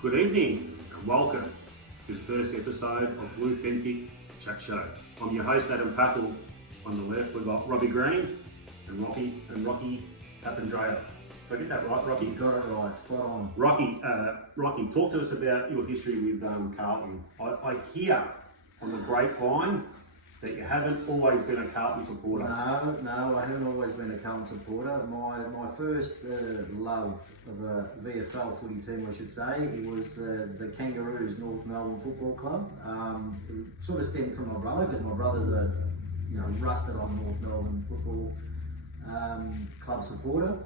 Good evening and welcome to the first episode of Bluethentic Chat Show. I'm your host Adam Packle. On the left we've got Robbie Green and Rocky Papandreou. Did I get that right, Rocky? You got it right, spot on. Rocky, talk to us about your history with Carlton. I hear on the grapevine that you haven't always been a Carlton supporter. No, I haven't always been a Carlton supporter. My first love of a VFL footy team, I should say, it was the Kangaroos North Melbourne Football Club. It sort of stemmed from my brother, because my brother's a rusted on North Melbourne Football Club supporter.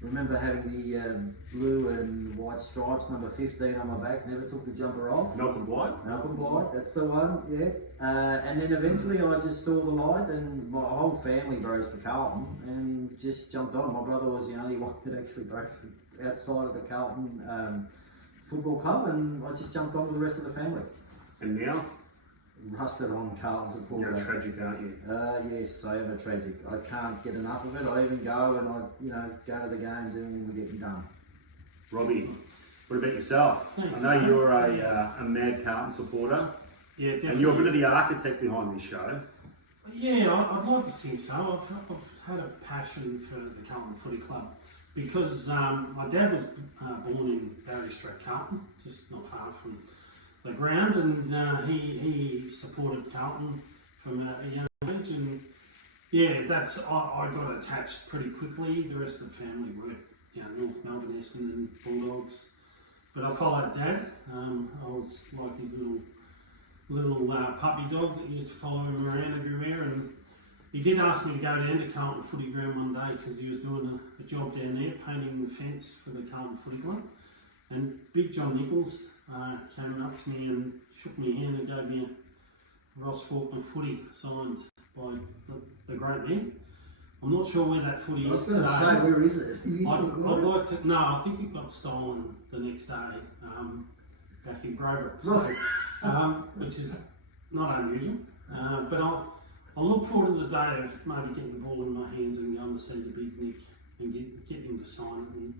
Remember having the blue and white stripes, number 15 on my back, never took the jumper off. Malcolm Blight, that's the one, yeah. And then eventually I just saw the light and my whole family rose to Carlton and just jumped on. My brother was the only one that actually broke outside of the Carlton Football Club, and I just jumped on with the rest of the family. And now? Rusted on Carlton supporter. You're tragic, aren't you? Yes, I am a tragic. I can't get enough of it. I even go and I go to the games and we get done. Robbie, what about yourself? Thanks, I know you're a mad Carlton supporter. Yeah, definitely. And you're a bit of the architect behind this show. Yeah, I'd like to think so. I've had a passion for the Carlton Footy Club because my dad was born in Barry Street, Carlton, just not far from the ground, and he supported Carlton from a young age, and yeah, I got attached pretty quickly. The rest of the family were North Melbourne, Essendon, Bulldogs, but I followed Dad. I was like his little puppy dog that used to follow him around everywhere, and he did ask me to go down to Carlton Footy Ground one day because he was doing a job down there painting the fence for the Carlton Footy Club, and Big John Nichols came up to me and shook my hand and gave me a Ross Faulkner footy signed by the great man. I'm not sure where that footy is today. I was going to say, where is it? I'd like to. No, I think it got stolen the next day back in Brobrook, which is not unusual. But I'll look forward to the day of maybe getting the ball in my hands and going to see the big Nick and get him to sign it and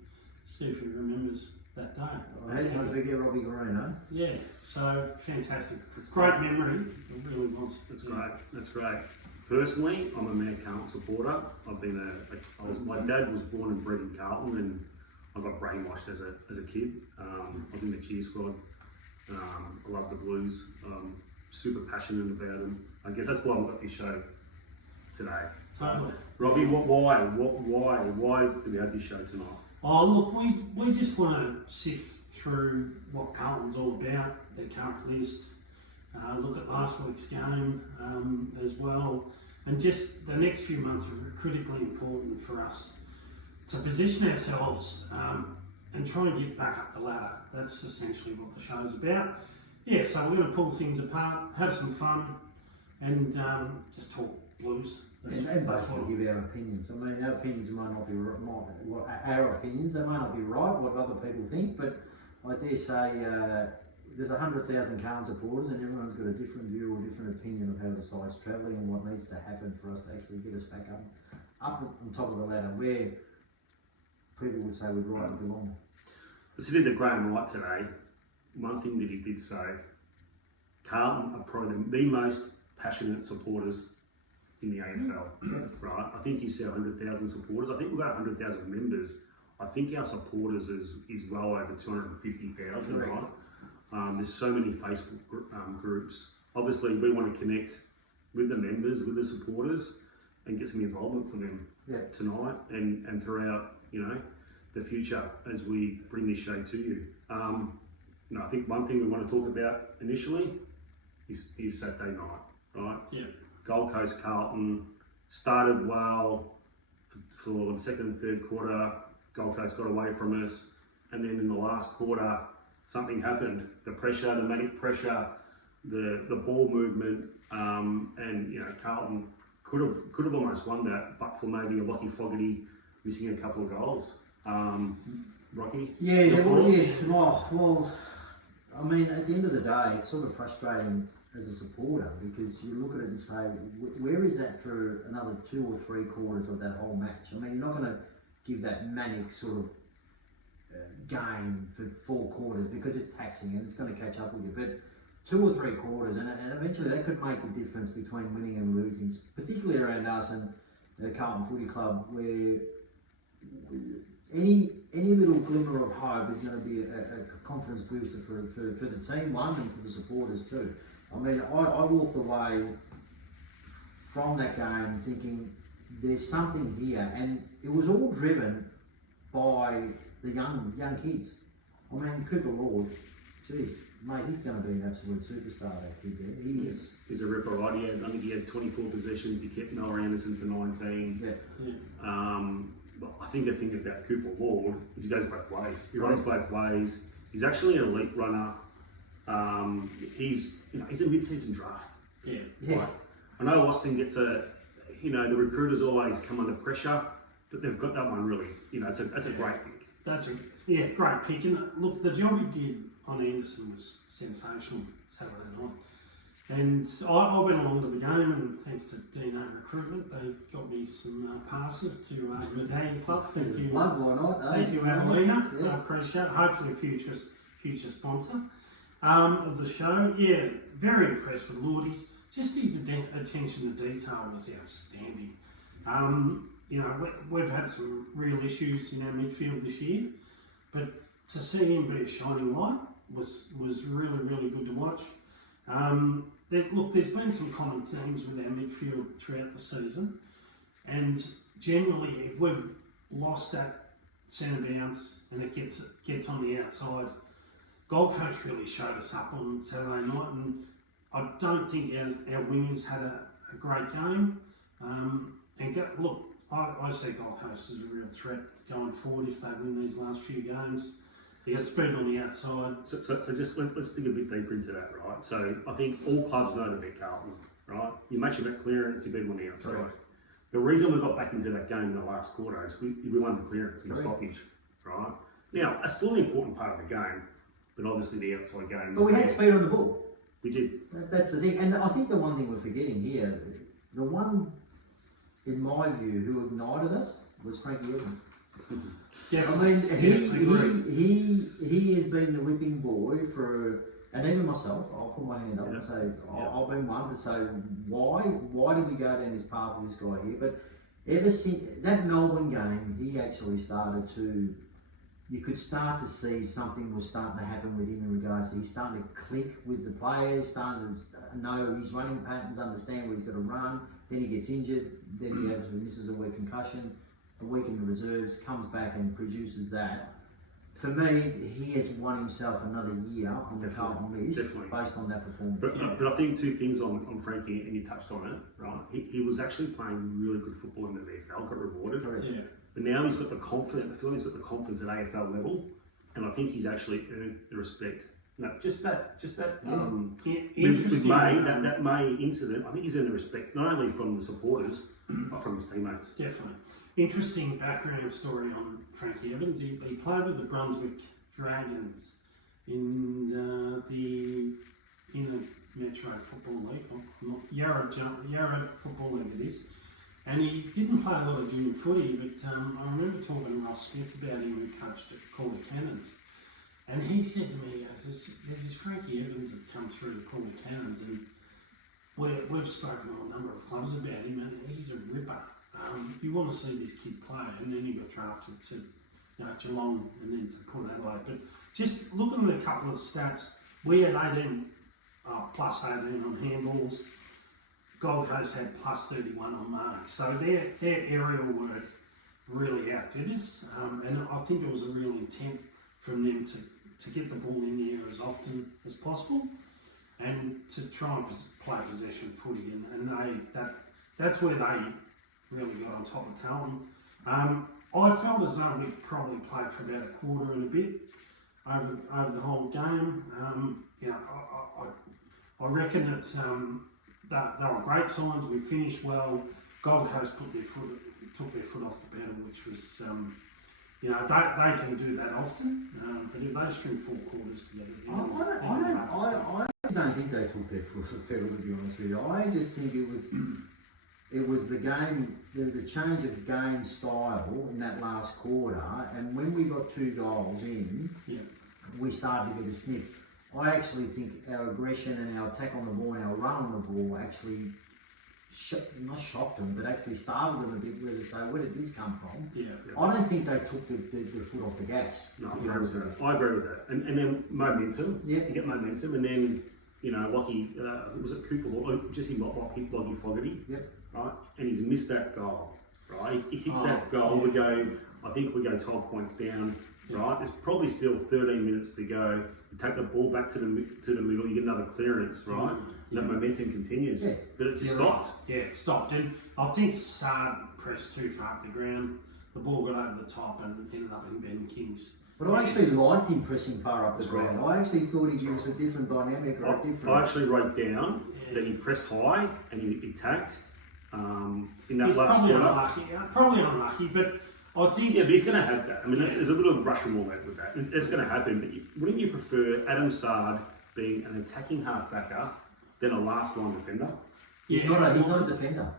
see if he remembers that day. How did you forget Robbie Green, huh? Yeah, so fantastic. Great memory, it really was. That's great. Personally, I'm a mad Carlton supporter. My dad was born and bred in Carlton, and I got brainwashed as a kid. I was in the cheer squad. I love the Blues. Super passionate about them. I guess that's why I've got this show today. Totally. Robbie, why do we have this show tonight? Oh look, we just want to sift through what Carlton's all about, their current list, look at last week's game as well, and just the next few months are critically important for us to position ourselves and try and get back up the ladder. That's essentially what the show's about. Yeah, so we're going to pull things apart, have some fun, and just talk Blues. And basically give our opinions. I mean, our opinions might not be right, our opinions, they might not be right, what other people think, but I dare say there's 100,000 Carlton supporters and everyone's got a different view or different opinion of how the side's travelling and what needs to happen for us to actually get us back up on top of the ladder, where people would say we're right and belong. Listening to Graham Wright today, one thing that he did say, Carlton are probably the most passionate supporters in the AFL, right? I think you said 100,000 supporters. I think we've got 100,000 members. I think our supporters is well over 250,000, right? There's so many Facebook groups. Obviously, we want to connect with the members, with the supporters, and get some involvement for them tonight and throughout, the future as we bring this show to you. I think one thing we want to talk about initially is Saturday night, right? Yeah. Gold Coast Carlton started well for the second and third quarter. Gold Coast got away from us, and then in the last quarter, something happened. The pressure, the manic pressure, the ball movement, and Carlton could have almost won that, but for maybe a Lockie Fogarty missing a couple of goals. Rocky? Yeah, yes. Well, I mean, at the end of the day, it's sort of frustrating as a supporter, because you look at it and say, where is that for another 2 or 3 quarters of that whole match? I mean, you're not going to give that manic sort of game for 4 quarters because it's taxing and it's going to catch up with you. But 2 or 3 quarters, and eventually that could make the difference between winning and losing, particularly around us and the Carlton Footy Club, where any little glimmer of hope is going to be a confidence booster for the team, one, and for the supporters too. I mean, I walked away from that game thinking there's something here, and it was all driven by the young kids. I mean, Cooper Lord, geez, mate, he's going to be an absolute superstar, that kid there. He's a ripper, right? I think he had 24 possessions. He kept Noah Anderson for 19. Yeah. But I think the thing about Cooper Lord is he goes both ways. He runs both ways. He's actually an elite runner. He's a mid-season draft. Yeah. Like, I know Austin gets the recruiters always come under pressure, but they've got that one really. It's a great pick. That's a great pick. And look, the job he did on Anderson was sensational Saturday night. And I went along to the game, and thanks to DNA Recruitment, they got me some passes to Medallion Club. Thank you. Why not? Thank you, Adelina. I appreciate it. Hopefully a future sponsor of the show. Yeah, very impressed with Lordy's. Just his attention to detail was outstanding. We've had some real issues in our midfield this year, but to see him be a shining light was really, really good to watch. There's been some common themes with our midfield throughout the season, and generally, if we've lost that centre bounce and it gets on the outside, Gold Coast really showed us up on Saturday night, and I don't think our wingers had a great game. I see Gold Coast as a real threat going forward if they win these last few games. They got speed on the outside. So just let's dig a bit deeper into that, right? So I think all clubs know to beat Carlton, right? You make sure about clearance, you beat them on the outside. Correct. The reason we got back into that game in the last quarter is we won the clearance and stoppage, right? Now, it's still an important part of the game, but obviously the outside game. But we had speed on the ball. We did. That's the thing. And I think the one thing we're forgetting here, the one, in my view, who ignited us was Frankie Evans. Yeah, I mean, he has been the whipping boy and even myself, I'll put my hand up and say, I've been one to say, why did we go down this path with this guy here? But ever since that Melbourne game, he actually started to, you could start to see something was starting to happen with him in regards to he's starting to click with the players, starting to know his running patterns, understand where he's got to run. Then he gets injured, then he obviously misses a week concussion, a week in the reserves, comes back and produces that. For me, he has won himself another year on the Carlton list based on that performance. But I think two things on Frankie, and you touched on it, right? He was actually playing really good football in the VFL, got rewarded. Yeah. But now he's got the confidence, I feel he's got the confidence at AFL level, and I think he's actually earned the respect. No, just that. With May, that May incident, I think he's earned the respect not only from the supporters, but from his teammates. Definitely. Interesting background story on Frankie Evans. He played with the Brunswick Dragons in the Metro Football League, Yarra Football League it is. And he didn't play a lot of junior footy, but I remember talking to Ross Smith about him, who coached at Calder Cannons. And he said to me, there's this Frankie Evans that's come through the Calder Cannons, and we've spoken to a number of clubs about him, and he's a ripper. You want to see this kid play, and then he got drafted to Geelong and then to Port Adelaide. But just looking at a couple of stats, we had 18, plus 18 on handballs. Gold Coast had plus 31 on marks. So their aerial work really outdid us, and I think it was a real intent from them to get the ball in the air as often as possible and to try and play possession footy, and that's where they really got on top of Carlton. I felt as though we probably played for about a quarter and a bit over the whole game. I reckon it's they were great signs. We finished well. Gold Coast took their foot off the pedal, which was they can do that often. But if they string 4 quarters together, I don't think they took their foot off the pedal, to be honest with you. I just think it was it was the game, the change of game style in that last quarter, and when we got 2 goals in, we started to get a sniff. I actually think our aggression and our attack on the ball and our run on the ball actually not shocked them, but actually startled them a bit, where they say, where did this come from? I don't think they took the foot off the gas. No, I agree with that. I agree with that. And then momentum. You get momentum, and then, you know, Lockie, was it Cooper or Jesse Lockie Fogarty? Right? And he's missed that goal, right? He kicks that goal, I think we go 12 points down, right? There's probably still 13 minutes to go. You take the ball back to the middle, you get another clearance, right? That momentum continues, but it just stopped. It stopped, and I think Sard pressed too far up the ground. The ball got over the top and ended up in Ben King's. But I actually liked him pressing far up the ground. I actually thought he gave us a different dynamic or a different. I actually wrote down that he pressed high and he attacked in that last quarter. Probably unlucky, but I think. Yeah, but he's going to have that. I mean, there's a little Russian all with that. It's going to happen. But wouldn't you prefer Adam Sard being an attacking halfbacker than a last line defender? He's not a defender.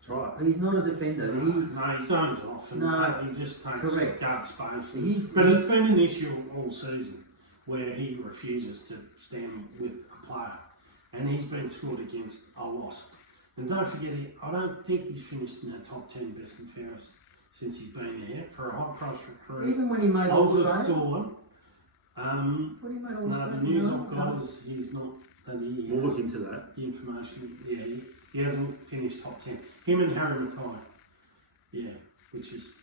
That's right. He's not a defender. No, he zones off and he just takes guard space. But it's been an issue all season where he refuses to stand with a player, and he's been scored against a lot. And don't forget, I don't think he's finished in the top 10 best and fairest since he's been there for a high price recruit. Even when he made all the the news I've got is he's not. We'll look into that. The information, he hasn't finished top 10. Him and Harry Mackay, which is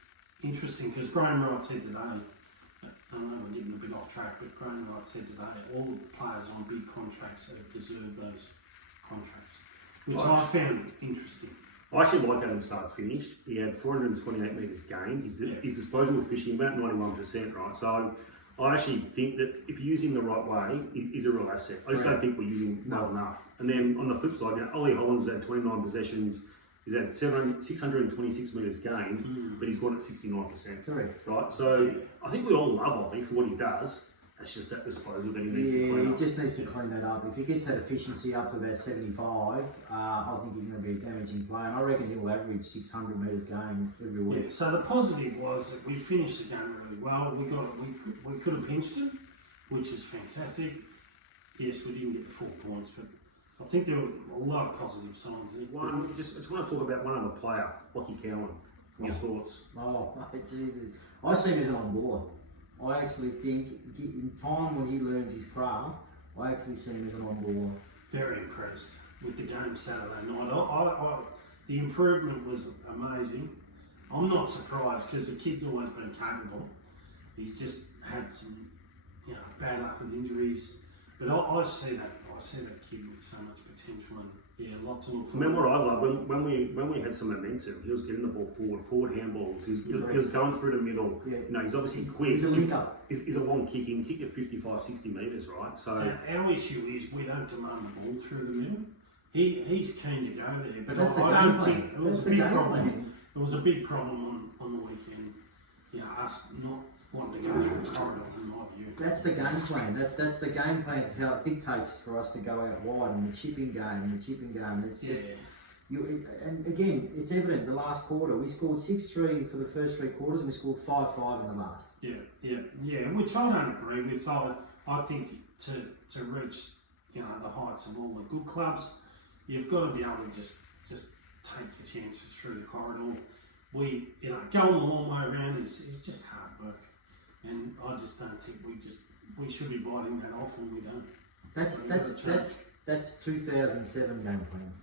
interesting because Graham Wright said today, I know we're getting a bit off track, but Graham Wright said today, all players on big contracts deserve those contracts, which I found interesting. I actually like Adam Sard finished. He had 428 metres gained. His disposal efficiency about 91%, right? So I actually think that if you use him the right way, he's a real asset. I just don't think we're using him well enough. And then on the flip side, Ollie Hollands had 29 possessions. He's had 626 metres gained, but he's got it 69%. Correct. Right? So I think we all love Ollie for what he does. It's just that disposal that he needs to clean up. He just needs to clean that up. If he gets that efficiency up to about 75, I think he's going to be a damaging player. And I reckon he'll average 600 metres gained every week. Yeah, so the positive was that we finished the game really well. We could have pinched it, which is fantastic. Yes, we didn't get the 4 points, but I think there were a lot of positive signs. I just want to talk about one other player, Lockie Cowan. Your thoughts? Oh, Jesus. I see him as an on board. I actually think in time when he learns his craft, I actually see him as an on board. Very impressed with the game Saturday night. The improvement was amazing. I'm not surprised because the kid's always been capable. He's just had some, bad luck with injuries. But I see that kid with so much potential and a lot to look for. Remember what I love when we had some momentum, he was getting the ball forward handballs. He was going through the middle. Yeah. He's obviously quick. He's a linker. He's a long kick. He can kick at 55, 60 metres, right? So our issue is we don't demand the ball through the middle. He's keen to go there, but that's I don't think it was a big problem. It was a big problem on the weekend. Us not wanting to go through the corridor, in my view. That's the game plan. That's the game plan. How it dictates for us to go out wide and the chipping game. It's just and again, it's evident. The last quarter, we scored 6-3 for the first 3 quarters, and we scored 5-5 in the last. Yeah. Which I don't agree with. I think to reach the heights of all the good clubs, you've got to be able to just take your chances through the corridor. We going the long way around is just hard work. And I just don't think we should be biting that off when we don't. That's 2007 game plan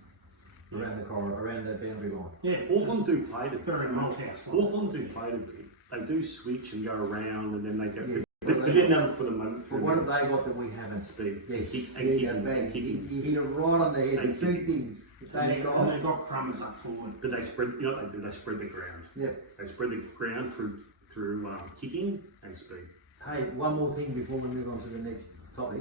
around the corridor, around the boundary line. Yeah, Hawthorn do play it. Very multi-house. Hawthorn do play it a bit. They do switch and go around, and then they go. But then they look for the moment. But what have they got that we haven't? Speed. Yes. Kicking. You hit it right on the head. And Two things. And they got crumbs up forward. But they spread. You know what they do? They spread the ground. Yeah. They spread the ground through kicking and speed. Hey, one more thing before we move on to the next topic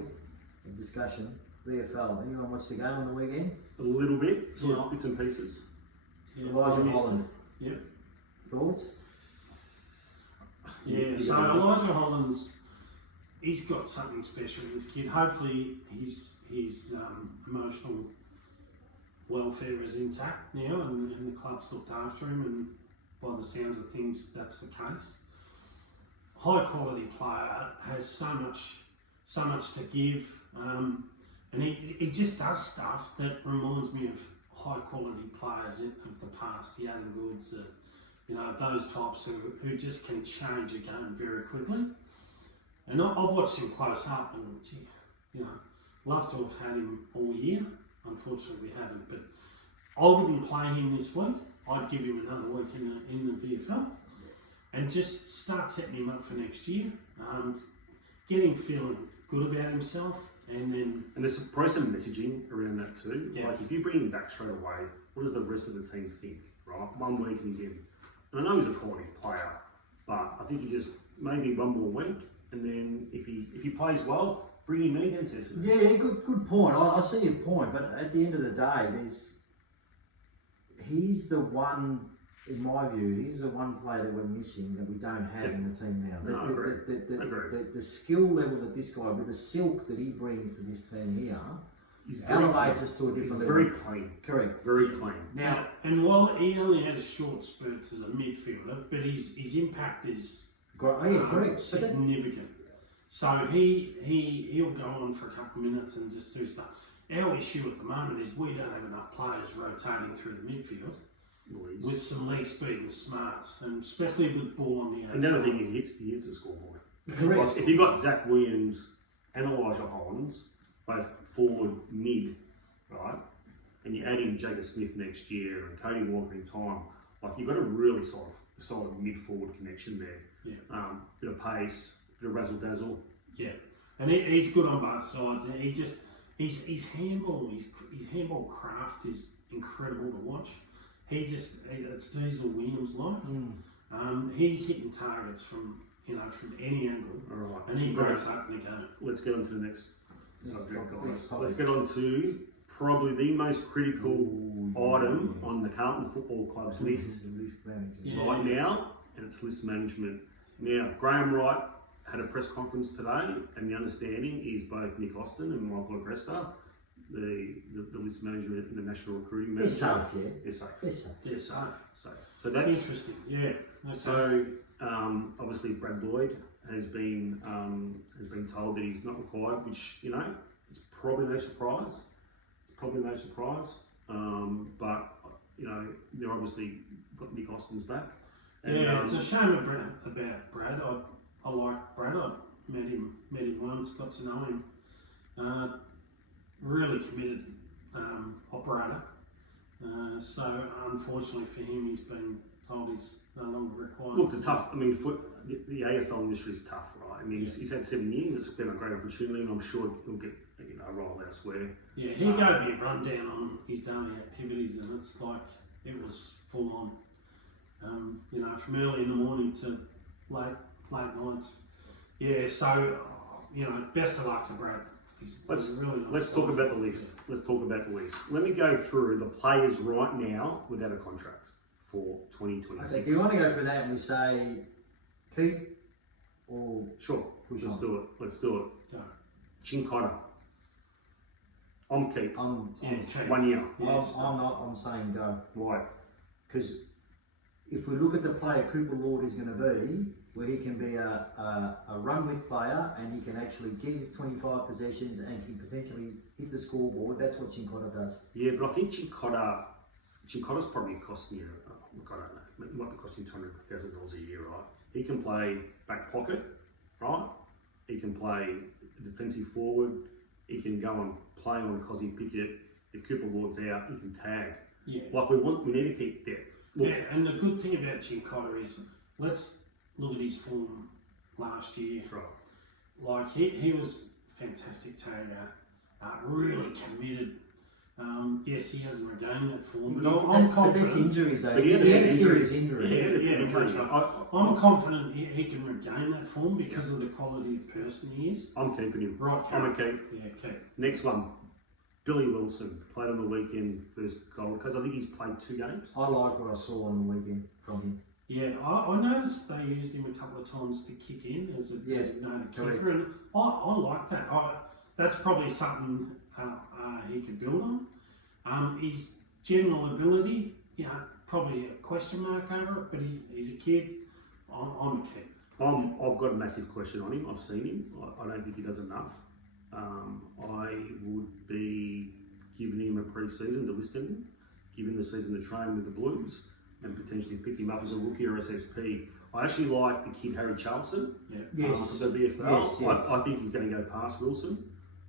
of discussion. VFL. Anyone watch the game on the weekend? A little bit, bits and pieces. Yeah, Elijah Holland. Yeah. Thoughts? Yeah. So Elijah Holland's, he's got something special. This kid. Hopefully, his emotional welfare is intact now, and the club's looked after him, and by the sounds of things, that's the case. High quality player has so much to give, and he just does stuff that reminds me of high quality players of the past, the Adam Goods, those types who just can change a game very quickly. And I've watched him close up, and love to have had him all year. Unfortunately, we haven't. But I wouldn't play him this week. I'd give him another week in the VFL, and just start setting him up for next year. Get him feeling good about himself, and there's probably some messaging around that too. Yeah. Like if you bring him back straight away, what does the rest of the team think? Right, 1 week and he's in. And I know he's a quality player, but I think he just maybe 1 more week, and then if he plays well, bring him in against Essendon. Yeah, good point. I see your point, but at the end of the day, he's the one, in my view, he's the one player that we're missing that we don't have in the team now. No, I agree. The skill level that this guy, with the silk that he brings to this team here, He's elevates us to a different level. Very clean. Correct. Very clean. Now, and while he only had short spurts as a midfielder, but his impact is correct. significant. So he'll go on for a couple of minutes and just do stuff. Our issue at the moment is we don't have enough players rotating through the midfield with some leg speed and smarts, and especially with ball on the outside. And the other thing is he hits the scoreboard. Correct. If you got Zach Williams and Elijah Hollins, both forward mid, right, and you add in Jacob Smith next year and Cody Walker in time, like you've got a really solid mid-forward connection there. Yeah. Bit of pace, bit of razzle dazzle. Yeah, and he's good on both sides. His handball craft is incredible to watch. It's Diesel Williams like. He's hitting targets from any angle, All right. and he breaks up the game. Let's get on to the next subject, guys. Let's get on to probably the most critical item on the Carlton Football Club's list right now, and it's list management. Now, Graham Wright had a press conference today, and the understanding is both Nick Austin and Michael Agresta, the list manager and the national recruiting manager. They're safe, yeah. They're safe. They're safe. So that's Interesting. Yeah. Okay. So obviously Brad Lloyd has been told that he's not required, which it's probably no surprise. But they're obviously got Nick Austin's back. And, it's a shame about Brad. I like Brad. I met him once, got to know him. Really committed operator. So unfortunately for him, he's been told he's no longer required. Look, the AFL industry is tough, right? I mean, he's had 7 years. It's been a great opportunity, and I'm sure he'll get a role elsewhere. Yeah, he gave me a rundown on his daily activities, and it's like it was full on. From early in the morning to late nights. Yeah, so best of luck to Brad. Let's talk about the list. Let me go through the players right now without a contract for 2026. Okay, do you want to go through that and we say keep or sure? Let's do it. Let's do it. Go. Chincotta. I'm keep. Keep. 1 year. Yes. I'm not. I'm saying go. Why? Because if we look at the player Cooper Lord is going to be, where he can be a run with player and he can actually give 25 possessions and can potentially hit the scoreboard, that's what Chincotta does. Yeah, but I think Chincotta's probably costing you, look, I don't know, it might be costing $200,000 a year, right? He can play back pocket, right? He can play defensive forward. He can go and play on Cozzy Pickett. If Cooper Lord's out, he can tag. Yeah. Like we need to keep depth. Look, Yeah, and the good thing about Chincotta is, let's look at his form last year. That's right. Like he was fantastic tagger, really committed. Yes, he hasn't regained that form, but I'm confident. That's injuries though. But He had a serious injury. Yeah, that's right. I'm confident he can regain that form because of the quality of person he is. I'm keeping him. Right, I'm a keep. Yeah, keep. Next one, Billy Wilson played on the weekend versus Gold Coast. I think he's played 2 games. I like what I saw on the weekend from him. Yeah, I noticed they used him a couple of times to kick in as a designated kicker, and I like that. That's probably something he could build on. His general ability, probably a question mark over it, but he's a kid. I'm a kid. I've got a massive question on him. I've seen him. I don't think he does enough. I would be giving him a pre-season to list him, giving the season to train with the Blues, and potentially pick him up as a rookie or SSP. I actually like the kid Harry Charlson Yes. from the VFL. Yes. I think he's going to go past Wilson.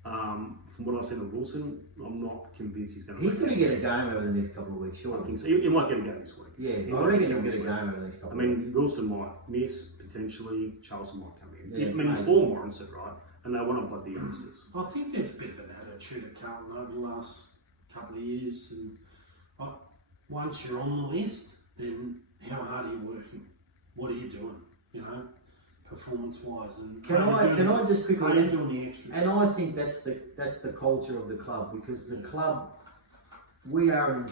From what I've seen of Wilson, I'm not convinced he's going to. He's going to get a game over the next couple of weeks, sure. I think so. He might get a game this week. Yeah, I reckon he'll get a game over the next couple of weeks. Wilson might miss potentially. Charlson might come in. Yeah, his form warrants it, right? And they want to play the youngsters. I think there's a bit of an attitude at Carlton over the last couple of years, and once you're on the list, then how hard are you working? What are you doing? Performance-wise, and Can I just quickly? Are you doing the extras? And I think that's the culture of the club, because the club, we are an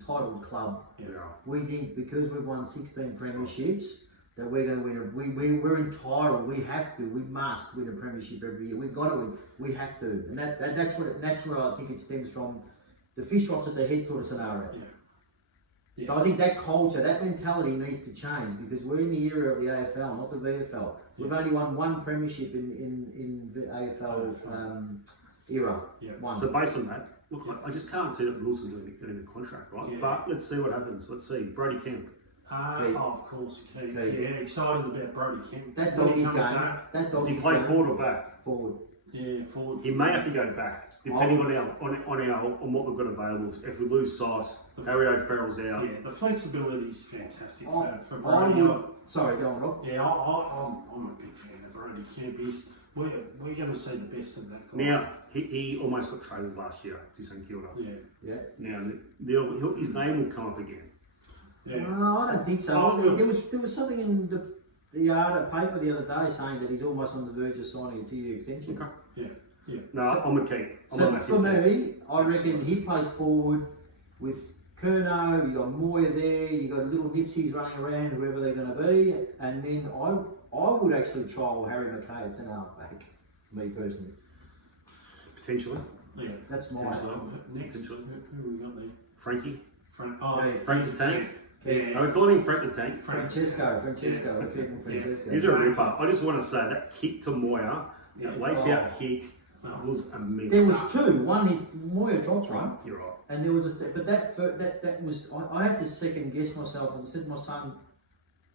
entitled club. Yeah. We think because we've won 16 premierships that we're going to win. We're entitled. We have to. We must win a premiership every year. We've got to win. We have to. And that's where I think it stems from. The fish rots at the head sort of scenario. Yeah. So I think that culture, that mentality needs to change, because we're in the era of the AFL, not the VFL. We've only won one premiership in the AFL era. Yeah. One. So based on that, look, I just can't see that Wilson's getting the contract, right? Yeah. But let's see what happens. Let's see. Brody Kemp. Of course, Keith. Keith. Yeah, excited about Brody Kemp. That When dog he is comes going. back. That Does dog he is play going forward or back? forward. Yeah, forward. He may have to go back, depending on what we've got available. If we lose Sauce, Harry O'Farrell's out. Yeah, the flexibility is fantastic for I Brody. would. Sorry, go on, Rob. Yeah, I'm a big fan of Brody Kemp. We're going to see the best of that guy. Now, he almost got traded last year to St Kilda. Yeah. Now, his name will come up again. Yeah. I don't think so. Oh, There was something in the Arda paper the other day saying that he's almost on the verge of signing a 2-year extension. Okay. Yeah. No, I'm a keep. So for me, I reckon he plays forward with Curnow, you got Moya there, you got little Nipsies running around, whoever they're going to be, and then I would actually trial Harry McKay at centre half back, me personally. Potentially. Yeah. That's my. Next, who we got there? Frankie. Frank the Tank. Yeah. Are we calling him Frank the Tank? Francesco, we're keeping Yeah. Francesco. He's a ripper. I just want to say that kick to Moya, that Yeah. lace out kick, was amazing. There was two. One, Moya dropped one. You're right. And there was but that was, I had to second guess myself and said to my son,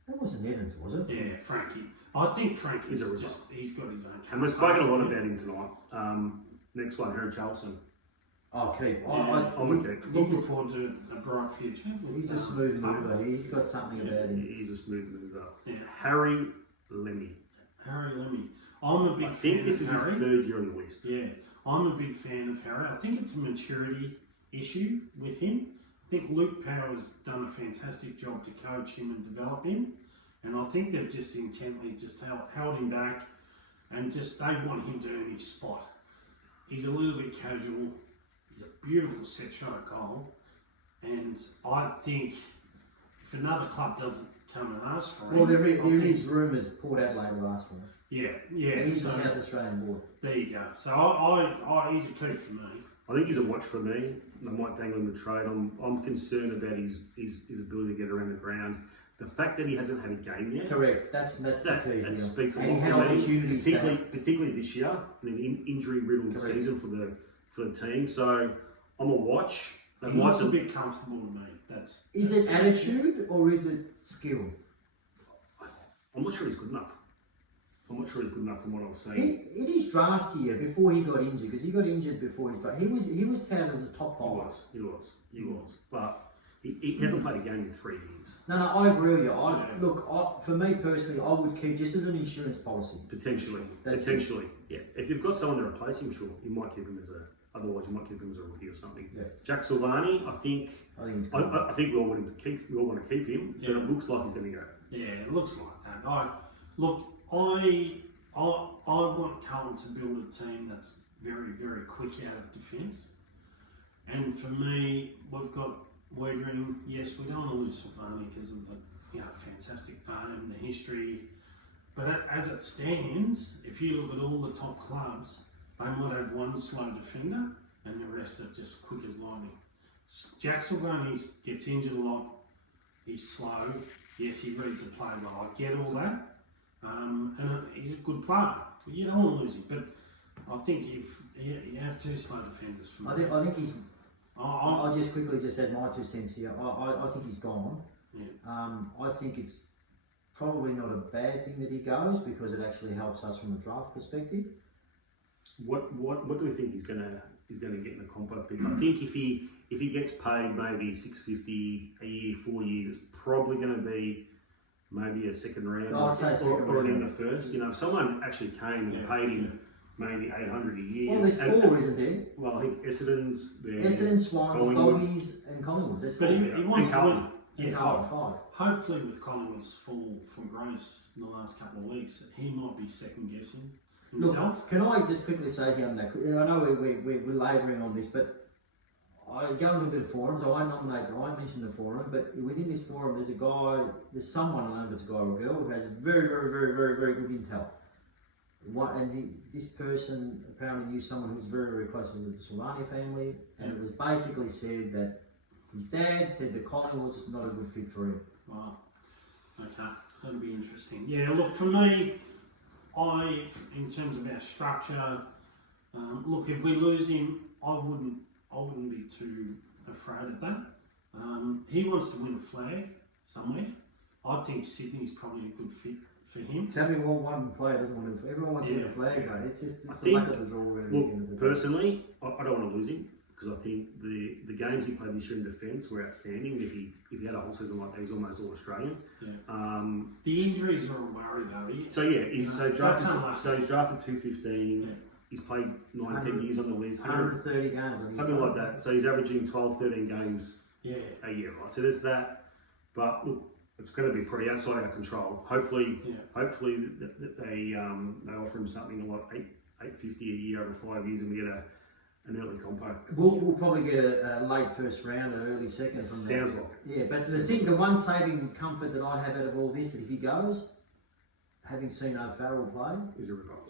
that wasn't Evans, was it? Yeah, Frankie. I think Frankie's He's a he's got his own. And we've spoken a lot about him tonight. Next one, Harry Charlson. Oh, keep. Yeah, I'm a keep. Looking forward to a bright future. He's a smooth mover. He's got something about him. He's a smooth mover. Yeah. Harry Lemmy. Harry Lemmy. I'm a big I fan think this of is Harry. his third year on the list. Yeah, I'm a big fan of Harry. I think it's a maturity issue with him. I think Luke Power's done a fantastic job to coach him and develop him, and I think they've just intently just held him back, and just they want him to earn his spot. He's a little bit casual. He's a beautiful set shot goal, and I think if another club doesn't come and ask for him, Well, there is rumours Port Adelaide will ask for him. yeah. He's So a South Australian board. there you go. So I he's a key for me. I think he's a watch for me. They might dangle him the trade. I'm concerned about his ability to get around the ground. The fact that he hasn't had a game yet. Correct. That's the key. That speaks a And he lot had for me, opportunities. particularly this year, an injury-riddled Correct. season for the team. So I'm a watch. He looks a bit comfortable to me. Is it attitude or is it skill? I'm not sure he's good enough. I'm not sure he's good enough from what I've seen. In his draft year, before he got injured, because he got injured before his draft, he was touted as a top five. He was. But he hasn't played a game in 3 years. No, I agree with you. For me personally, I would keep just as an insurance policy. Potentially. That's Yeah. If you've got someone to replace him, sure, you might keep him otherwise you might keep him as a rookie or something. Yeah. Jack Silvani, I think he's good. I think we all want to keep him, but Yeah. it looks like he's going to go. Yeah, it looks like that. I want Carlton to build a team that's very, very quick out of defence. And for me, we've got Wedring. Yes, we don't want to lose Silvani because of the fantastic part and the history. But as it stands, if you look at all the top clubs, they might have one slow defender and the rest are just quick as lightning. Jack Silvani gets injured a lot. He's slow. Yes, he reads the play well. I get all that. And he's a good player. You don't want to lose him, but I think you have two slow defenders. For me. I think he's. I'll just quickly just add my 2 cents here. I think he's gone. Yeah. I think it's probably not a bad thing that he goes because it actually helps us from a draft perspective. What do we think he's gonna get in the comp? I think if he gets paid maybe $650 a year, 4 years, it's probably going to be maybe a second round or in the first. You know, if someone actually came and paid him maybe $800 a year. Well, there's 4, isn't there? Well, I think Essendon's there. Essendon, Swans, Doggies, and Collingwood. That's but he wants to win. Yeah, 5. Hopefully, with Collingwood's fall from grace in the last couple of weeks, he might be second guessing himself. Look, can I just quickly say here on that? I know we're labouring on this, but I go into a bit of forums. I won't mention the forum, but within this forum, there's someone, I don't know if it's a guy or a girl, who has very, very, very, very, very good intel. This person apparently knew someone who was very, very close to the Silvani family, and it was basically said that his dad said that Collingwood was not a good fit for him. Wow. Okay, that'll be interesting. Yeah, look, for me, in terms of our structure, look, if we lose him, I wouldn't be too afraid of that. He wants to win a flag somewhere. I think Sydney's probably a good fit for him. Tell me what one player doesn't want to. Everyone wants to win a flag, but it's the luck of the draw. Really. Look, personally, I don't want to lose him because I think the games he played this year in defence were outstanding. If he had a whole season like that, he's almost all Australian. Yeah. The injuries are a worry though. He's drafted 215. Yeah. He's played 9-10 years on the list. 130 games. Something like that. So he's averaging 12-13 games a year, right? So there's that. But look, it's going to be pretty outside our control. Hopefully they offer him something like $850 a year over 5 years, and we get an early compo. We'll probably get a late first round or early second from that. Sounds like it. Yeah, but the one saving comfort that I have out of all this, that if he goes, having seen O'Farrell play,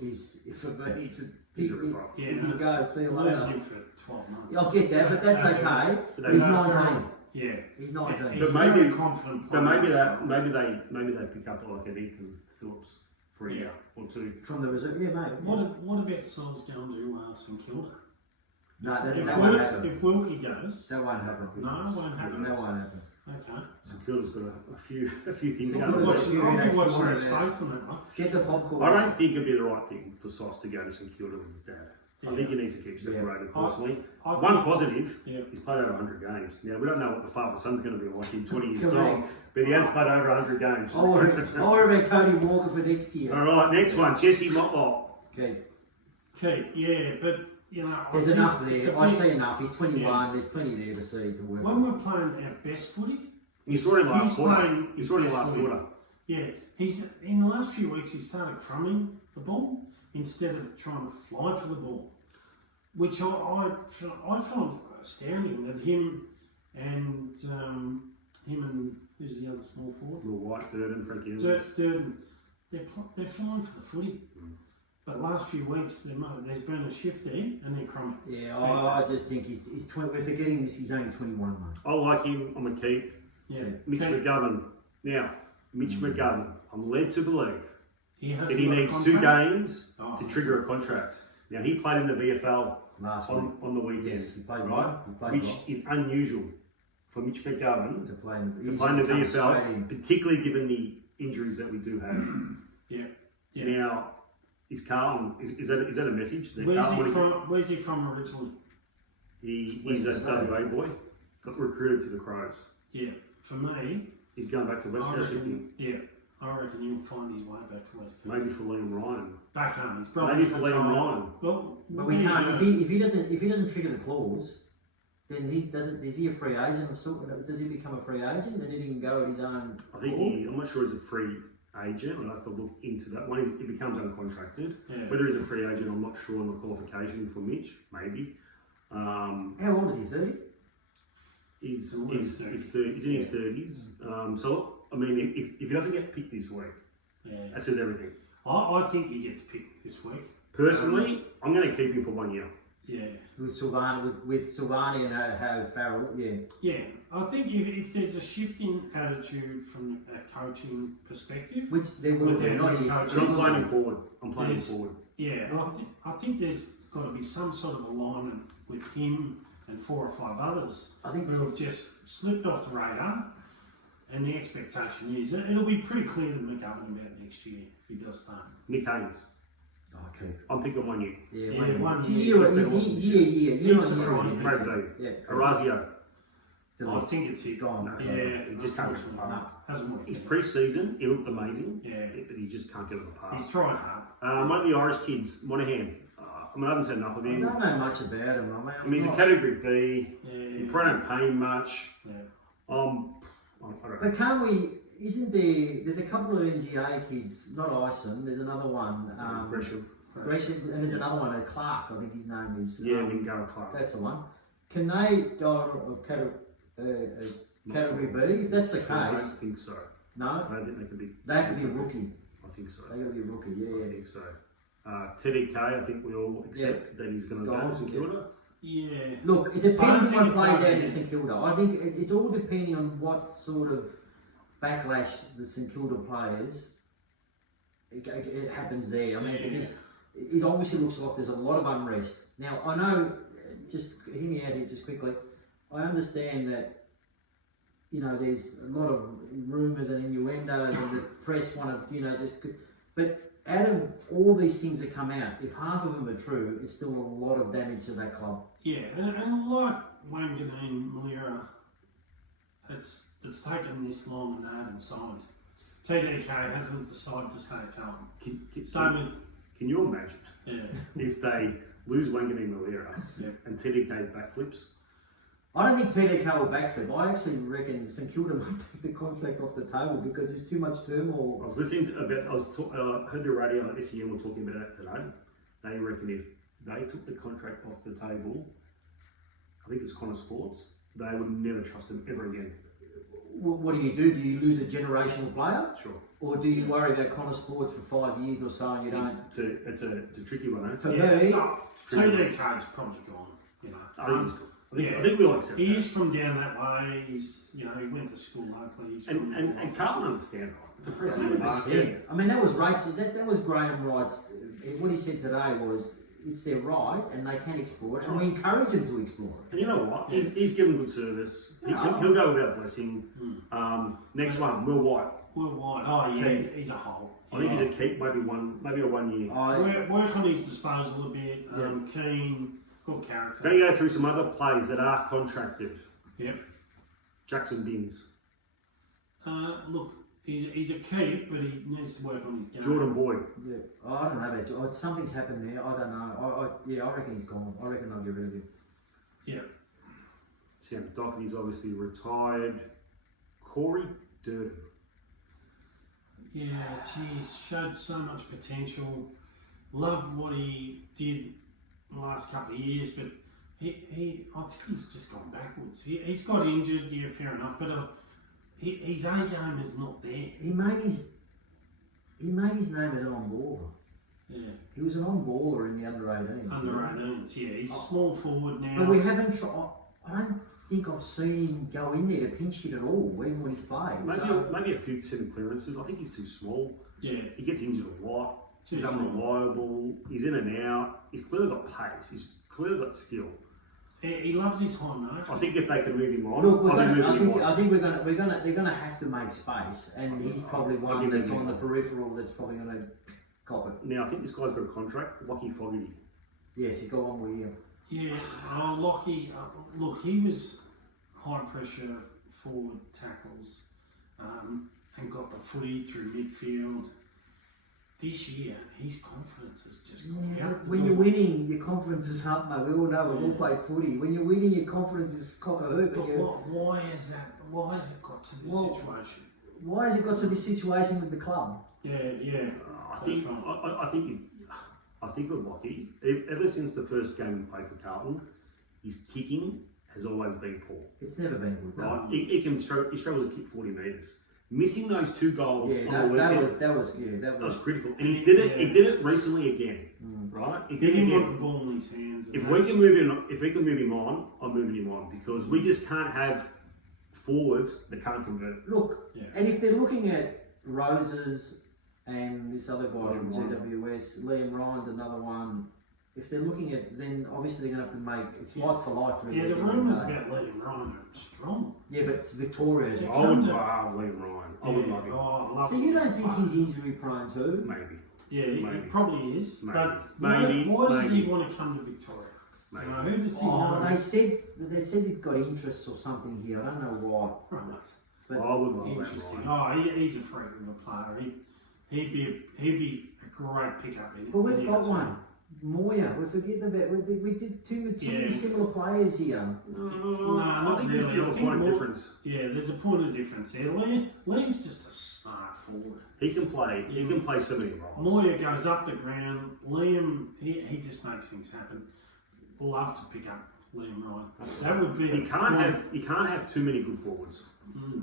is for me it's a big hit. Yeah, if you go, see you later. Him for 12 months. I'll get that, but that's okay. He's 19. Yeah, he's 19. But maybe confident. But maybe they pick up like an Ethan Phillips for a year or 2 from the reserve. Yeah, mate. What about Silas going to St Kilda? No, that won't happen. If Wilkie goes, that won't happen. No, it won't happen. That won't happen. Okay. St Kilda's got a few things So going on. I'll be watching his space on that one. Get the popcorn. I don't think it'd be the right thing for Sauce to go to St Kilda with his dad. I think he needs to keep separated personally. One positive, he's played over 100 games. Now, we don't know what the father-son's going to be like in 20 years' time, but he has played over 100 games. I want to be Cody Walker for next year. All right, next one, Jesse Motlop. Keith. Yeah, but, you know... There's enough there. I see enough. He's 21. There's plenty there to see. When we're playing our best footy... You saw him last quarter. Yeah, in the last few weeks, he started crumbing the ball instead of trying to fly for the ball, which I found astounding that him and who's the other small forward? Will White, Durden, Frankie Durden, they're flying for the footy. But the last few weeks, there's been a shift there, and they're crumbing. Yeah, I just think he's 20. We're forgetting this. He's only 21, mate. I like him. I'm a keep. Yeah, Mitch McGovern. Now, Mitch McGovern, I'm led to believe that he needs 2 games to trigger a contract. Now, he played in the VFL on the weekend, yes, he played which is unusual for Mitch McGovern to play in the VFL, particularly given the injuries that we do have. Yeah. Now, is Carlton, is that a message? Where's he from originally? He's a WA boy, got recruited to the Crows. Yeah. For me, he's going back to West Coast. I reckon he'll find his way back to West Coast. Maybe for Liam Ryan. Back home. Maybe for Liam Ryan. Well, but we can't. If he doesn't trigger the clause, then he doesn't. Is he a free agent of sort? Does he become a free agent, and then he can go at his own? I think I'm not sure he's a free agent. I'll have to look into that. When he becomes uncontracted, whether he's a free agent, I'm not sure on the qualification for Mitch. Maybe. How old is he? 30. He's in his 30s. So, I mean, if he doesn't get picked this week, that says everything. I think he gets picked this week. Personally, I'm going to keep him for 1 year. Yeah. With Silvani and Harry Farrell, yeah. Yeah, I think if there's a shift in attitude from a coaching perspective, Which there will be, not if But I'm playing forward. Yeah, I think there's got to be some sort of alignment with him and 4 or 5 others who have just slipped off the radar. And the expectation is it'll be pretty clear to McGovern about next year if he does start. Nick Haynes. Okay. I'm thinking 1 year. Yeah, 1 year. He's surprised me. Maybe Orazio. I think it's his gone. He just can't get it apart. Hasn't worked. His pre-season, he looked amazing. Yeah. But he just can't get it apart. He's trying hard. One of the Irish kids, Monahan. I haven't said enough of I him. don't know much about him. I mean, he's a category B. Yeah. He probably don't pay him much. Yeah. I don't know. But can't we? There's a couple of NGA kids, not Ison. There's another one. Gresham, and there's another one. Clark, I think his name is. Yeah, Gareth Clark. That's the one. Can they go category B? If that's the case, I don't think so. No, I don't think they could be. they have to be a rookie. I think so. They got to be a rookie. I Yeah. think so. TDK, I think we all accept that he's going to go to St Kilda. Yeah. Look, it depends I on don't what think plays out it's in St Kilda. I think it's all depending on what sort of backlash the St Kilda players. It happens there. I mean, because it obviously looks like there's a lot of unrest. Now, I know, just hear me out here just quickly. I understand that, you know, there's a lot of rumours and innuendos and the press want to, but out of all these things that come out, if half of them are true, it's still a lot of damage to that club. Yeah, and like Wanganeen, Malira, it's taken this long and they haven't signed. TDK hasn't decided to stay at Carlton. Can you imagine if they lose Wanganeen Malira and TDK backflips? I don't think TDK will backflip. I actually reckon St Kilda might take the contract off the table because there's too much turmoil. I was listening heard the radio at SEN were talking about it today. They reckon if they took the contract off the table, I think it's Connor Sports, they would never trust him ever again. What do? Do you lose a generational player? Sure. Or do you worry about Connor Sports for 5 years or so and you don't? It's a tricky one, eh? For me, TDK's probably gone. You know. I think he's gone. I think we all accept he that. is from down that way. He went to school locally. And Carlton understand. It's a free market. I mean, that was right. That was Graham Wright's. What he said today was it's their right and they can explore it, and we encourage them to explore it. And you know what? He's given good service. He'll go without blessing. Next one, Will White. Will White. Oh yeah, he's a hole. I think he's a keep. Maybe a 1 year. Work on his disposal a bit. Keen. Good character. Going to go through some other players that are contracted. Yep. Jackson Binns. Look, He's a keep, but he needs to work on his game. Jordan Boyd. Yeah, I don't know about something's happened there. I don't know. I reckon he's gone. I reckon they'll get rid of him. Yeah. Sam Doherty's obviously retired. Corey Durden. Yeah, geez, showed so much potential. Loved what he did the last couple of years, but I think he's just gone backwards. He's got injured, yeah, fair enough, but his A game is not there. He made his name as an on-baller. Yeah. He was an on-baller in the under-18s. Under-18s, yeah. He's small forward now. But we haven't tried. I don't think I've seen him go in there to pinch hit at all, even when he's played. Maybe a few center clearances. I think he's too small. Yeah. He gets injured a lot. He's small. unreliable. He's in and out. He's clearly got pace. He's clearly got skill. He loves his high mark. I think if they can move him on, look, I think they're gonna have to make space, and he's probably one that's on the peripheral that's probably gonna cop it. Now I think this guy's got a contract. Lockie Fogarty. Yes, he's got one more year. Yeah, Lockie. Look, he was high pressure forward tackles, and got the footy through midfield. This year, his confidence has just gone out. When you're winning, your confidence is up, mate. We all know we've all played footy. When you're winning, your confidence is cock a hoop. But why is that? Why has it got to this situation? Why has it got to this situation with the club? Yeah. I think with Lockie, ever since the first game he played for Carlton, his kicking has always been poor. It's never been good. Right? He struggles to kick 40 metres. Missing those 2 goals on the weekend. That was critical. And he did it recently again. Right? He didn't want the ball in his hands. If we can move him on, I'm moving him on because we just can't have forwards that can't convert. Look, and if they're looking at Roses and this other guy from GWS, Liam Ryan's another one. If they're looking at, then obviously they're going to have to make it's like for like. Really, yeah, the rumours about Liam Ryan are strong. Yeah, but it's Victoria. I would love Liam Ryan. I would love him. So you don't think he's injury prone too? Maybe. Yeah, maybe. He probably is. Maybe. But Maybe. why does he want to come to Victoria? Maybe. You know, who does he know? They said he's got interest or something here. I don't know why. Right. But I would love interesting. Liam Ryan. He's a freak of a player. He'd be a great pickup in. But we've got one. Moya, we're forgetting about we did too many similar players here. No, not really. There's a point of difference. Yeah, there's a point of difference here. Liam's just a smart forward. He can play. He can play so many roles. Moya goes up the ground. Liam, he just makes things happen. Love to pick up Liam Ryan. That would be. You can't have too many good forwards.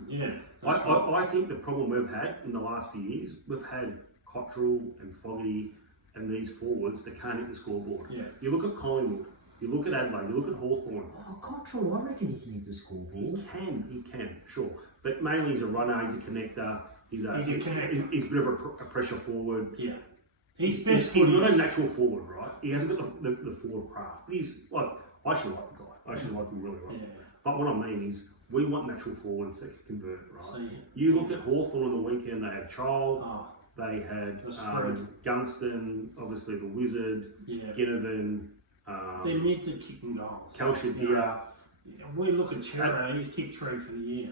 Yeah. I think the problem we've had in the last few years, we've had Cottrell and Fogarty and these forwards that can't hit the scoreboard. Yeah. You look at Collingwood, you look at Adelaide, you look at Hawthorn. Oh, Cottrell, I reckon he can hit the scoreboard. He can, sure. But mainly he's a runner, he's a connector, he's a connector. He's a bit of a pressure forward. Yeah. He's not a natural forward, right? He hasn't got the forward craft. But he's like, I should like the guy. I should like him really well. Yeah. But what I mean is, we want natural forwards that can convert, right? So, you look at Hawthorn on the weekend, they had Child. Oh. They had Gunston, obviously the Wizard, Ginnivan. They're meant to kicking goals. Kelshire here. We look at Chera, he's kicked 3 for the year.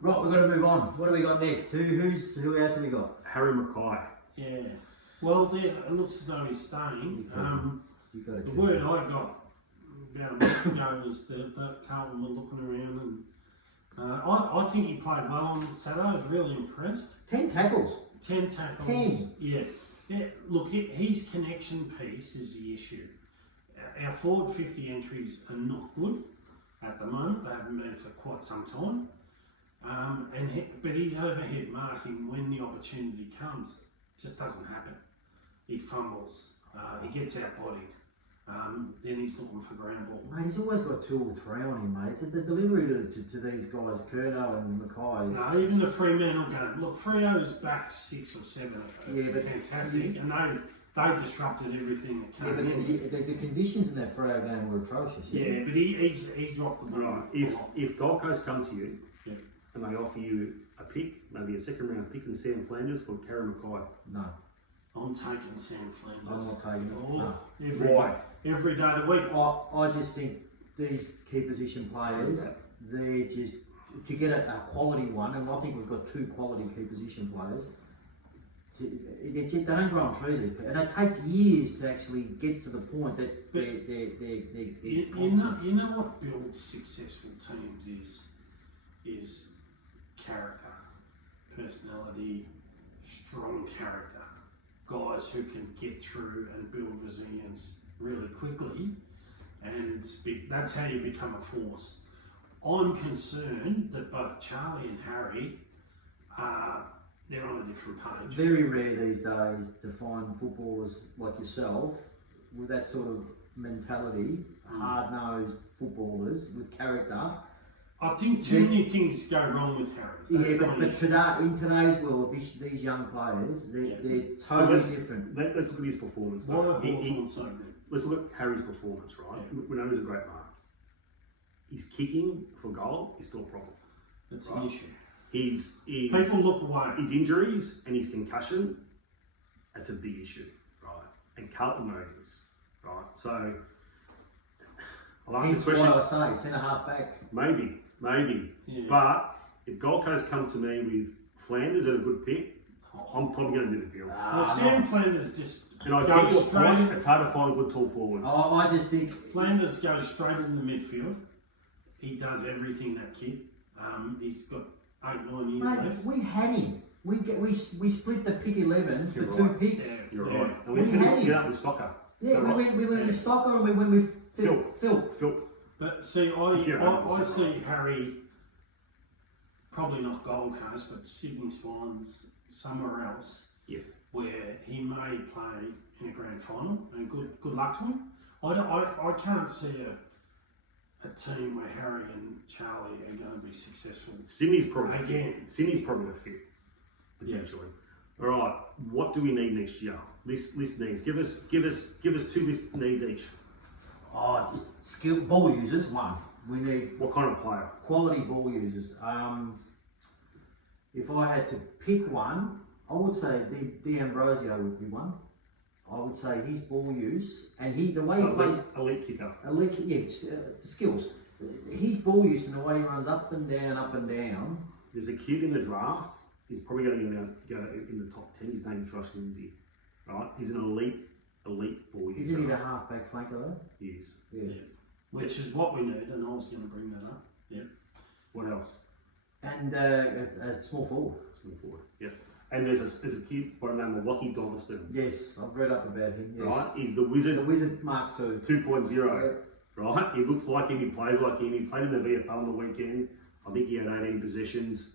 Right, we've got to move on. What do we got next? Who else have we got? Harry Mackay. Yeah. Well, it looks as though he's staying. The word I got about a month ago was that Carlton were looking around and I think he played well on Saturday. I was really impressed. 10 tackles. 10 tackles. 10. Yeah. Look, his connection piece is the issue. Our forward 50 entries are not good at the moment. They haven't been for quite some time. But his overhead marking when the opportunity comes just doesn't happen. He fumbles. He gets outbodied. Then he's looking for ground ball. Mate, he's always got 2 or 3 on him, mate. It's the delivery to these guys, Curnow and Mackay. No, even the Fremantle game. Look, Freo's back 6 or 7. But fantastic. And they disrupted everything that came in. The conditions in that Freo game were atrocious. Yeah, but he dropped the ball. Right. If Gold Coast come to you and they offer you a pick, maybe a second round pick in Sam Flanders for Harry Mackay. No. I'm taking Sam Flanders. I'm not taking it. No. Every day of the week. I just think these key position players, they're just, to get a quality one, and I think we've got 2 quality key position players, they don't grow on trees, and they take years to actually get to the point that you know what builds successful teams is character, personality, strong character. Guys who can get through and build resilience really quickly, and that's how you become a force. I'm concerned that both Charlie and Harry they're on a different page. Very rare these days to find footballers like yourself with that sort of mentality, hard-nosed footballers with character. I think too many things go wrong with Harry. That's but in today's world, these young players, they're totally different. Let's look at his performance. Why are Hawthorn so good? Let's look at Harry's performance, right? Yeah. We know he's a great mark. His kicking for goal is still a problem. That's an issue. People look away. His injuries and his concussion, that's a big issue, right? And Carlton knows this, right? So, I'll ask the question. What I say, centre-half back. Maybe. Yeah. But if Gold Coast come to me with Flanders at a good pick, I'm probably going to do the deal. Sam Flanders just and I get your point, it's hard to find good tall forwards. I just think Flanders goes straight in the midfield. He does everything, that kid. He's got 8-9 years left. We had him. We split the pick 11 for 2 picks. Yeah, you're right. And we had him. Out with Stocker. Yeah, we went with Stocker and we went with Phil. But see, I see Harry, probably not Gold Coast, but Sydney Swans, somewhere else, where he may play in a grand final, and good luck to him. I can't see a team where Harry and Charlie are going to be successful. Sydney's probably Again. Sydney's probably the fit, potentially. All right, what do we need next year? List needs. Give us 2 list needs each. Oh, skill ball users, one. We need What kind of player? quality ball users. If I had to pick one, I would say D'Ambrosio would be one. I would say his ball use and the way he plays. Elite kicker. Yes, the skills. His ball use and the way he runs up and down. There's a kid in the draft. He's probably going to go in the top 10. His name's Josh Lindsay. Right? He's an elite ball user. Isn't he the half-back flanker though? He is. Yeah. Which is what we need, and I was going to bring that up. Yeah. What else? And a small forward. Small forward. Yeah. And there's a kid by the name of Lockie Doverston. Yes, I've read up about him. Yes. Right? He's the Wizard. The Wizard Mark II. 2.0. Yep. Right? He looks like him. He plays like him. He played in the VFL on the weekend. I think he had 18 possessions.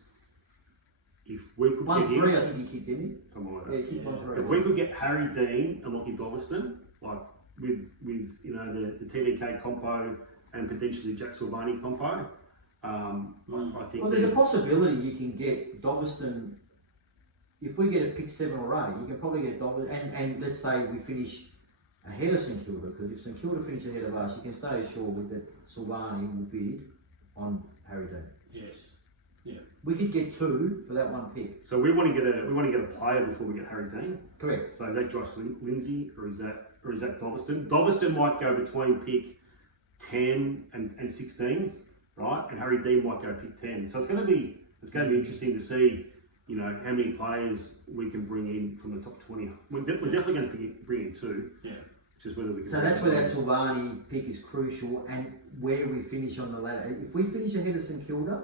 If we could get 1-3, him, I think he kicked, didn't he? something like that. Yeah, he kicked 1-3. If we could get Harry Dean and Lockie Doverston, like with you know the TDK compo and potentially Jack Silvani compo, I think. Well, there's a possibility you can get Doverston. If we get a pick 7 or 8, you can probably get Doverston. And let's say we finish ahead of St Kilda, because if St Kilda finish ahead of us, you can stay assured with that Silvani will bid on Harry Dean. Yes. Yeah. We could get 2 for that 1 pick. So we want to get a player before we get Harry Dean. Correct. So is that Josh Lindsay or is that Doverston? Doverston might go between pick 10 and 16, right? And Harry Dean might go pick 10. So it's going to be interesting to see, you know, how many players we can bring in from the top 20. We're definitely going to bring in 2. Yeah. It's just whether we can. So that's where that Silvani pick is crucial, and where we finish on the ladder. If we finish ahead of St Kilda,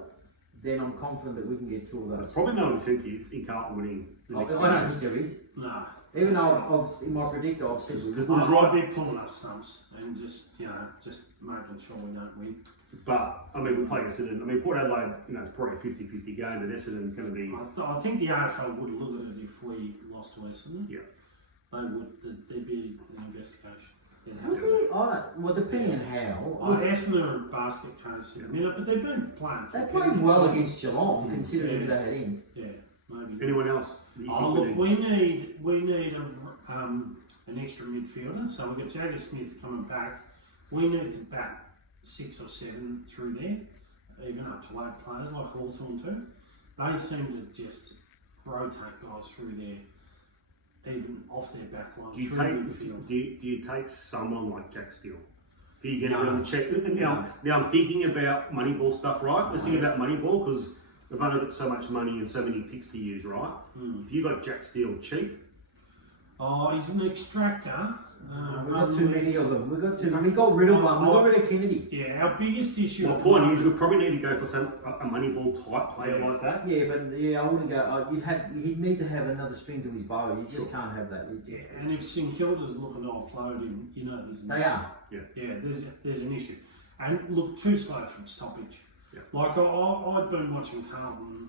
then I'm confident that we can get 2 of those. There's probably no incentive in Carlton winning the next I don't think there is. No. Even though in my predictor I've said I'd be pulling up stumps and just making sure we don't win. But I mean, we play Essendon. I mean, Port Adelaide, you know, it's probably a 50-50 game, but Essendon's going to be. I think the AFL would look at it if we lost to Essendon. Yeah. They would. There'd be an investigation. Well, depending on how. Essendon are a basket case in a minute, but they've been playing. They played well against Geelong, considering who they had in. Yeah, maybe. Anyone else? Look, we need an extra midfielder. So we've got Jagger Smith coming back. We need to bat 6 or 7 through there, even up to 8 players like Hawthorn too. They seem to just rotate guys through there, even off their back line. Do you take someone like Jack Steele? Do you get him on the check? Now I'm thinking about Moneyball stuff, right? Let's think about Moneyball, because we've only got so much money and so many picks to use, right? If you got Jack Steele cheap. Oh, he's an extractor. We've got too many of them. We got rid of one. We got rid of Kennedy. Yeah, our biggest issue. My point is, we probably need to go for a Moneyball type player like that. Yeah, but I wouldn't go. He'd need to have another string to his bow. You just can't have that. Yeah, and if St Kilda's looking to offload him, you know there's an issue. They are. Yeah, there's an issue. And look, too slow from stoppage. Yeah. Like I've been watching Carlton.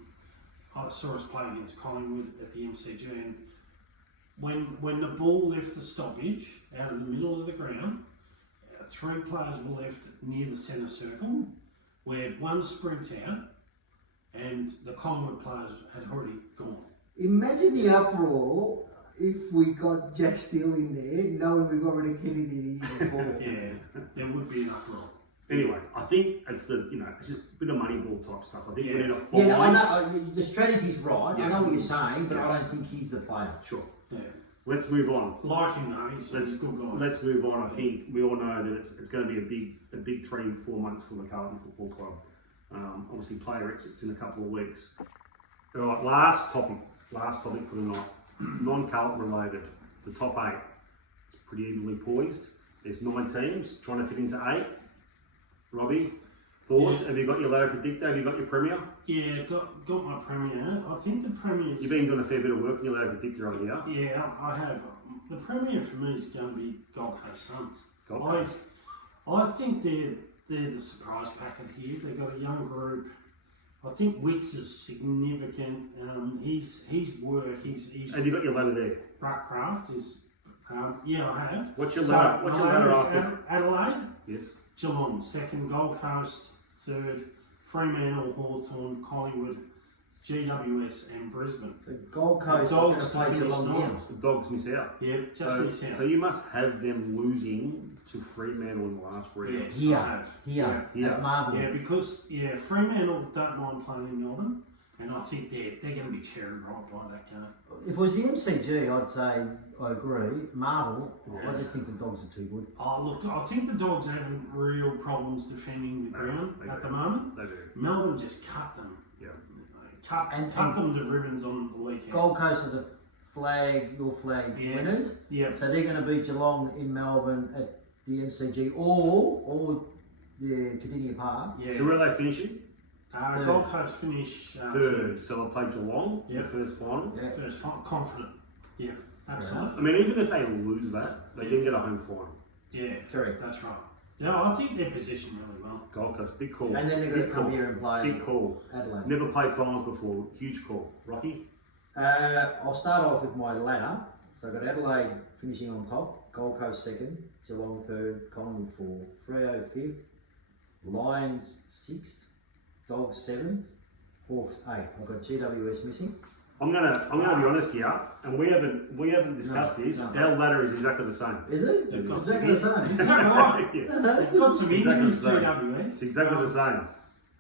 I saw us play against Collingwood at the MCG, and when the ball left the stoppage out of the middle of the ground, 3 players were left near the centre circle, where one sprint out, and the Collingwood players had already gone. Imagine the uproar if we got Jack Steele in there, knowing we got rid of Kennedy the year before. Yeah, there would be an uproar. Anyway, I think it's it's just a bit of Moneyball type stuff. I think we need a Yeah, I know the strategy's right. I know what you're saying, but I don't think he's the player. Sure. Yeah. Let's move on. Like him though, he's a good guy. Let's move on. I think we all know that it's going to be a big 3-4 months for the Carlton Football Club. Obviously, player exits in a couple of weeks. All right, last topic for the night. Non-Carlton related. The top 8. It's pretty evenly poised. There's 9 teams trying to fit into 8. Robbie, thoughts? Yeah. Have you got your ladder predictor? Have you got your Premier? Yeah, got my Premier. I think the Premier's... You've been doing a fair bit of work on your ladder predictor over here. Yeah, I have. The Premier for me is going to be Gold Coast Suns. I think they're the surprise packet here. They've got a young group. I think Wicks is significant. His work, his have you got your ladder there? Craft is Yeah, I have. What's your So, ladder? What's your my ladder ladder is after? Adelaide, Yes. Geelong, second, Gold Coast, third, Fremantle, Hawthorn, Collingwood, GWS and Brisbane. The Gold Coast The Dogs is going to to play finish Geelong ninth. The Dogs miss out. Yeah, just So, miss out. so you must have them losing to Fremantle in the last round. Yes, Here. I have. Here, Yeah. at Marvel. Yeah, because Fremantle don't mind playing in Melbourne, and I think they're going to be tearing right by that game. If it was the MCG, I'd say I agree. Marvel, I Yeah. just think the Dogs are too good. Oh look, I think the Dogs are having real problems defending the ground they at do. the moment. They do. Melbourne just cut them. Yeah. Cut them to ribbons on the weekend. Gold Coast are your flag Yeah. winners. Yeah. So they're going to beat Geelong in Melbourne at the MCG or the Cardinia Park. Yeah. So where are they finishing? Third. Gold Coast finish Third. So they'll play Geelong in Yeah. the first final. Yeah. First, confident. Yeah, absolutely. I mean, even if they lose that, they didn't get a home final. Yeah, Correct. that's right. Yeah, I think they're positioned really well. Gold Coast, big call. And then they're going Big to come call. here and play Big call. Adelaide. Never played finals before. Huge call. Rocky? I'll start off with my ladder. So I've got Adelaide finishing on top, Gold Coast second, Geelong third, Collingwood fourth, Freo fifth, Lions sixth, Dogs seventh, Hawks eighth. I've got GWS missing. I'm gonna be honest here, and we haven't discussed this. no. Our ladder is exactly the same. Is it? They've got It's exactly the It's same. exactly right. Yeah. They've got some Exactly injuries the same. GWS. It's exactly the same.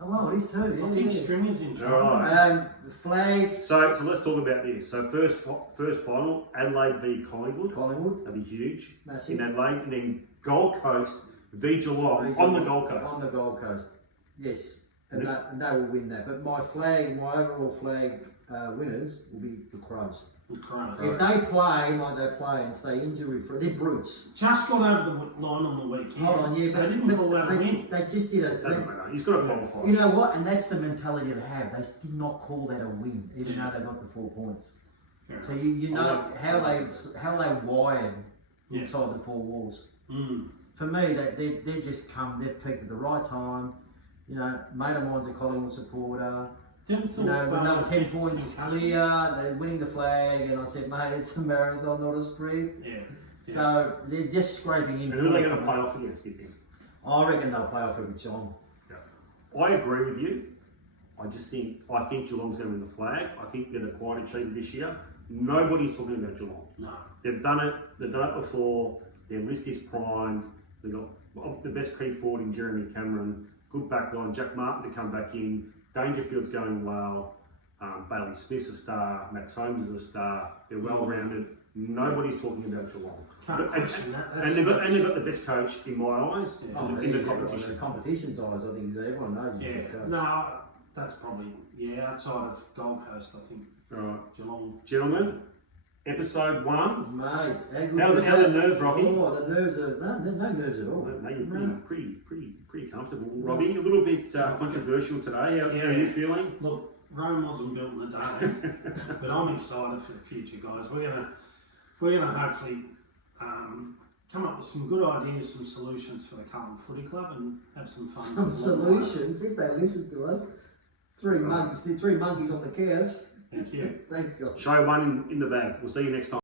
Oh, well, it is too. I Yeah, think yeah. Stringer's in trouble. Alright. The flag, So let's talk about this. So first final, Adelaide v Collingwood. Collingwood, That'd be huge massive. in Adelaide, and then Gold Coast v Geelong on the Gold Coast. On the Gold Coast, yes. And, Yeah. they will win that. But my overall flag winners will be the Crows. Crows. If they play like they play and stay injury free, they're brutes. Just got over the line on the weekend. Hold on, yeah, they didn't call that a win. they just did it. Doesn't matter. He's got to qualify. You know what? And that's the mentality they have. They did not call that a win, even though they got the 4 points. Fair So enough. you know I like how they wired Yeah. inside the 4 walls. Mm. For me, they just they've peaked at the right time. You know, mate of mine's a Collingwood supporter. Never You thought know, with another 10 points concussion. clear, they're winning the flag, and I said, mate, it's a marathon, not a sprint. Yeah. Yeah. So they're just scraping in. And who are they going to play off against, do you think? I reckon they'll play off it with John. I agree with you. I think Geelong's going to win the flag. I think they're the quiet achiever this year. Nobody's talking about Geelong. No. They've done it. They've done it before. Their list is primed. They've got the best key forward in Jeremy Cameron. Good back line. Jack Martin to come back in. Dangerfield's going well. Bailey Smith's a star. Max Holmes is a star. They're well rounded. Nobody's talking about Geelong. Can't question that. And they've got the best coach in my eyes Yeah. in the The competition. competition's eyes, I think everyone knows. Yeah. Let's go. No, that's probably outside of Gold Coast. I think All right, Geelong. gentlemen. Episode 1. Mate, How the nerves, Rocky? Oh, the nerves are there's no nerves at all. Well, you're pretty comfortable, Robbie. A little bit controversial today. How are you feeling? Look, Rome wasn't built in a day, but I'm excited for the future, guys. We're gonna hopefully come up with some good ideas, some solutions for the Carlton Footy Club, and have some fun. Some solutions, if they listen to us. Three monkeys on the couch. Thank you. Thanks, God. Show 1 in the bag. We'll see you next time.